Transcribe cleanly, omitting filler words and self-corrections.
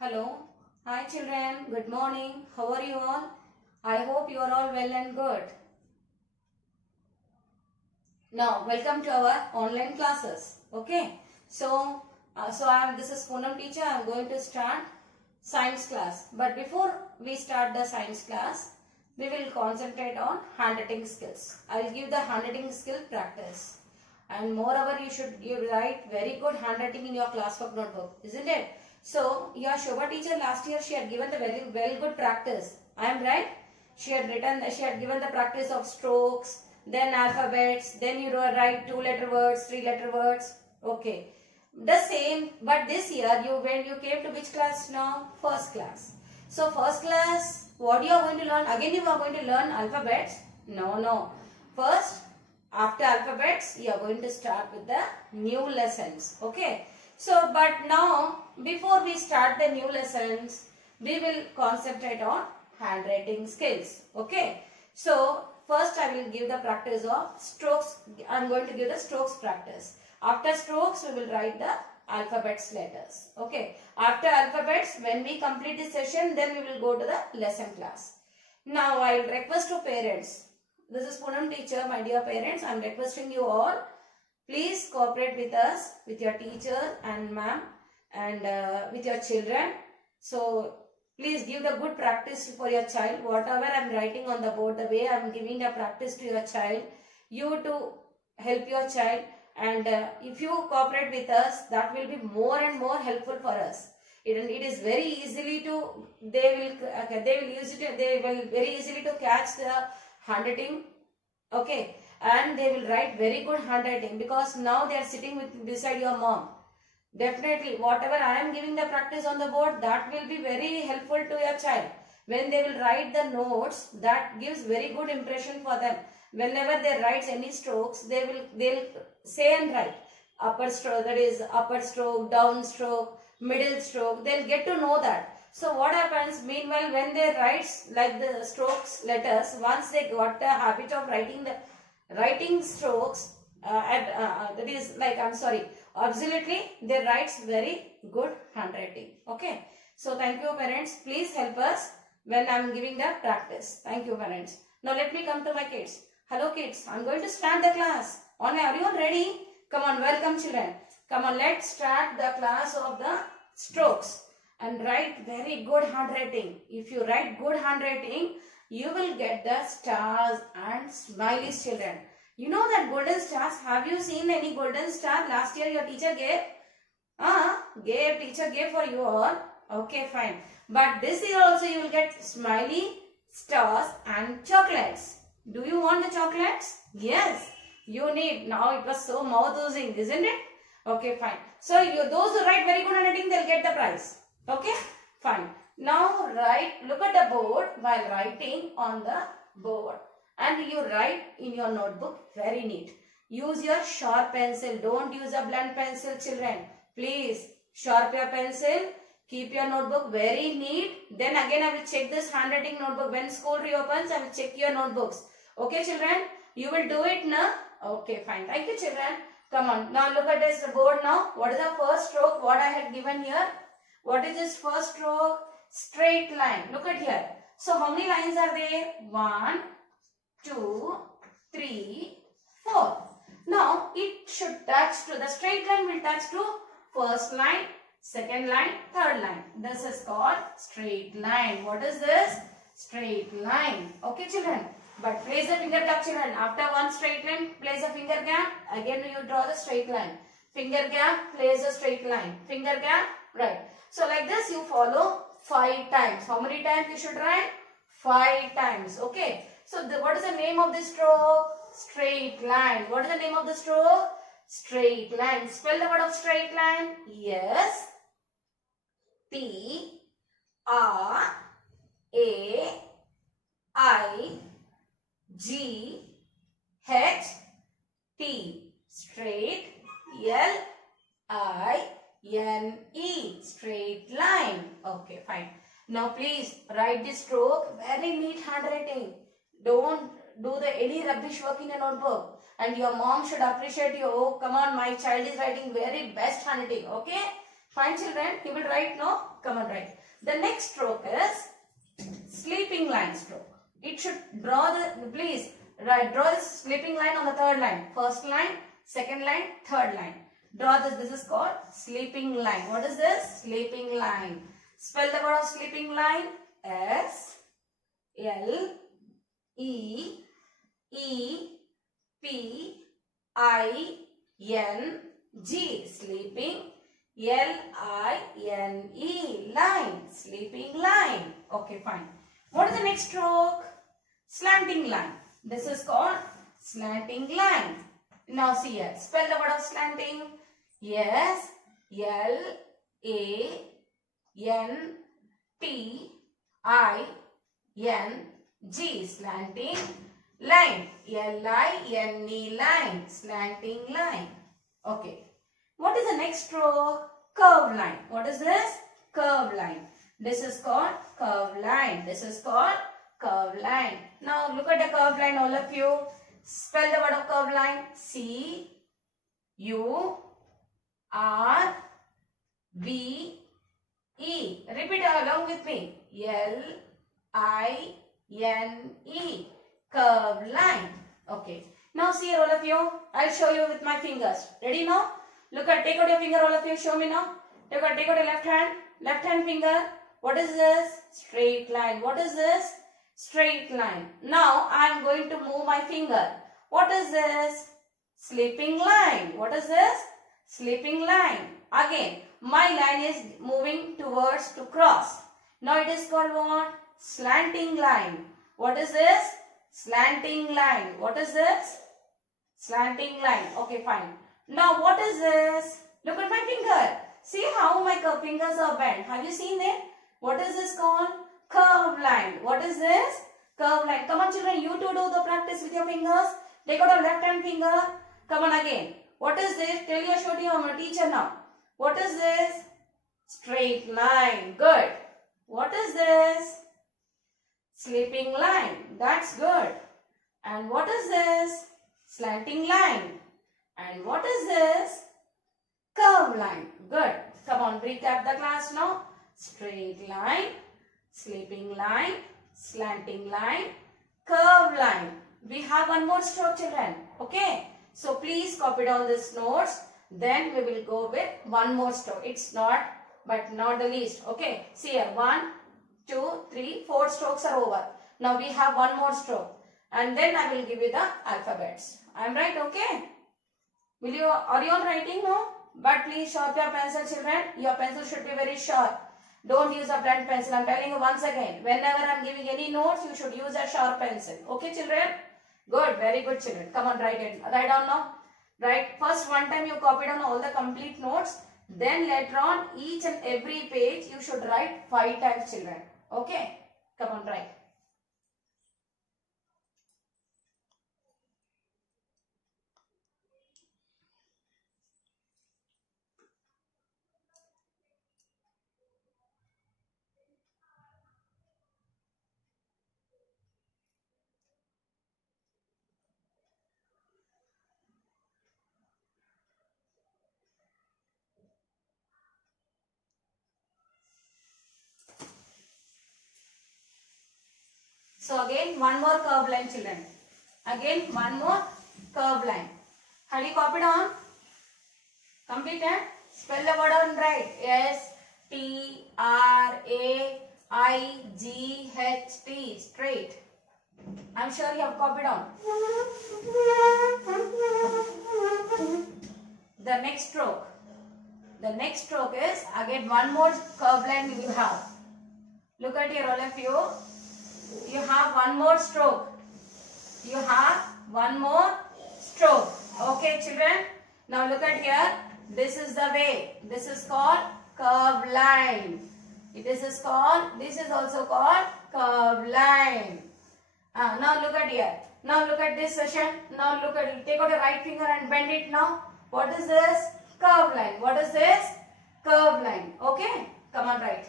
Hello. Hi children. Good morning. How are you all? I hope you are all well and good. Now, welcome to our online classes. Okay. So this is Poonam teacher. I am going to start science class. But before we start the science class, we will concentrate on handwriting skills. I will give the handwriting skill practice. And moreover, you should write very good handwriting in your classwork notebook, isn't it? So, your Shobha teacher last year, she had given the very good practice. I am right? She had given the practice of strokes, then alphabets, then you write 2-letter words, 3-letter words. Okay. The same, but this year, when you came to which class now? First class. So, first class, what you are going to learn? Again, you are going to learn alphabets? No. First, after alphabets, you are going to start with the new lessons. Okay. So, but now, before we start the new lessons, we will concentrate on handwriting skills. Okay. So, first I will give the practice of strokes. I am going to give the strokes practice. After strokes, we will write the alphabets letters. Okay. After alphabets, when we complete this session, then we will go to the lesson class. Now, I will request to parents. This is Poonam teacher, my dear parents. I am requesting you all. Please cooperate with us, with your teacher and ma'am and with your children. So, please give the good practice for your child. Whatever I am writing on the board, the way I am giving the practice to your child, you to help your child. And if you cooperate with us, that will be more and more helpful for us. It is very easily to, they will very easily to catch the handwriting. Okay. And they will write very good handwriting because now they are sitting beside your mom. Definitely, whatever I am giving the practice on the board, that will be very helpful to your child. When they will write the notes, that gives very good impression for them. Whenever they write any strokes, they'll say and write. Upper stroke, that is upper stroke, down stroke, middle stroke. They'll get to know that. So what happens? Meanwhile, when they write like the strokes letters, once they got the habit of writing strokes, that is like, absolutely, they write very good handwriting. Okay. So, thank you parents. Please help us when I am giving the practice. Thank you parents. Now, let me come to my kids. Hello kids, I am going to start the class. Are you all ready? Come on, welcome children. Come on, let's start the class of the strokes and write very good handwriting. If you write good handwriting, you will get the stars and smileys children. You know that golden stars. Have you seen any golden star last year your teacher gave? Teacher gave for you all. Okay, fine. But this year also you will get smiley, stars and chocolates. Do you want the chocolates? Yes. You need. Now it was so mouth-oozing, isn't it? Okay, fine. So those who write very good handwriting, they'll get the prize. Okay, fine. Now look at the board while writing on the board. And you write in your notebook very neat. Use your sharp pencil. Don't use a blunt pencil children. Please sharp your pencil. Keep your notebook very neat. Then again I will check this handwriting notebook. When school reopens, I will check your notebooks. Okay children? You will do it now? Okay fine. Thank you children. Come on. Now look at this board now. What is the first stroke? What I had given here? What is this first stroke? Straight line. Look at here. So how many lines are there? 1, 2, 3, 4. Now it should touch to the straight line will touch to first line, second line, third line. This is called straight line. What is this? Straight line. Okay children. But place the finger gap children. After one straight line, place a finger gap. Again you draw the straight line. Finger gap, place a straight line. Finger gap, right. So like this you follow 5 times. How many times you should write? 5 times. Okay. So, what is the name of this stroke? Straight line. What is the name of the stroke? Straight line. Spell the word of straight line. Yes. T R A I G H T. Straight. L I N E. Straight line. Okay, fine. Now, please write this stroke very neat handwriting. Don't do any rubbish work in a notebook. And your mom should appreciate you. Oh, come on, my child is writing very best handwriting. Okay? Fine children, you will write no? Come on, write. The next stroke is sleeping line stroke. It should draw the, please, draw the sleeping line on the third line. First line, second line, third line. Draw this. This is called sleeping line. What is this? Sleeping line. Spell the word of sleeping line. S L E E P I N G. Sleeping. L-I-N-E. Line. Sleeping line. Okay, fine. What is the next stroke? Slanting line. This is called slanting line. Now see here. Spell the word of slanting. S L A N T I N G. Slanting line. L-I-N-E. Line. Slanting line. Okay. What is the next stroke? Curve line. What is this? Curve line. This is called curve line. This is called curve line. Now look at the curve line, all of you. Spell the word of curve line. C U R V E. Repeat along with me. L I N E. Curve line. Okay. Now see here, all of you. I'll show you with my fingers. Ready now? Look at, take out your finger, all of you. Show me now. Take out your left hand finger. What is this? Straight line. What is this? Straight line. Now I am going to move my finger. What is this? Sleeping line. What is this? Sleeping line. Again, my line is moving towards to cross. Now it is called what? Slanting line. What is this? Slanting line. What is this? Slanting line. Okay, fine. Now what is this? Look at my finger. See how my fingers are bent. Have you seen it? What is this called? Curve line. What is this? Curve line. Come on children, you too do the practice with your fingers. Take out your left hand finger. Come on again. What is this? Tell your shorty, I'm a teacher now. What is this? Straight line. Good. What is this? Sleeping line. That's good. And what is this? Slanting line. And what is this? Curve line. Good. Come on, recap the class now. Straight line, sleeping line, slanting line, curve line. We have one more stroke, children. Okay. So please copy down these notes. Then we will go with one more stroke. It's not, but not the least. Okay. See here. 1, 2, 3, 4 strokes are over. Now we have one more stroke. And then I will give you the alphabets. I am right? Okay. Are you all writing now? But please sharp your pencil, children. Your pencil should be very sharp. Don't use a blunt pencil. I am telling you once again. Whenever I am giving any notes, you should use a sharp pencil. Okay, children? Good. Very good, children. Come on, write it. Write down now. Write. First, one time you copy down all the complete notes. Then later on, each and every page, you should write 5 times, children. Okay? Come on, write. So again, one more curve line, children. Again, one more curve line. Have you copied on? Completed? Spell the word on right. S-T-R-A-I-G-H-T. Straight. I'm sure you have copied on. The next stroke. The next stroke is again one more curve line you will have. Look at here, all of you. You have one more stroke. You have one more stroke. Okay, children. Now look at here. This is the way. This is called curve line. This is also called curve line. Now look at here. Now look at this session. Now look at, take out your right finger and bend it now. What is this? Curve line. What is this? Curve line. Okay. Come on, right.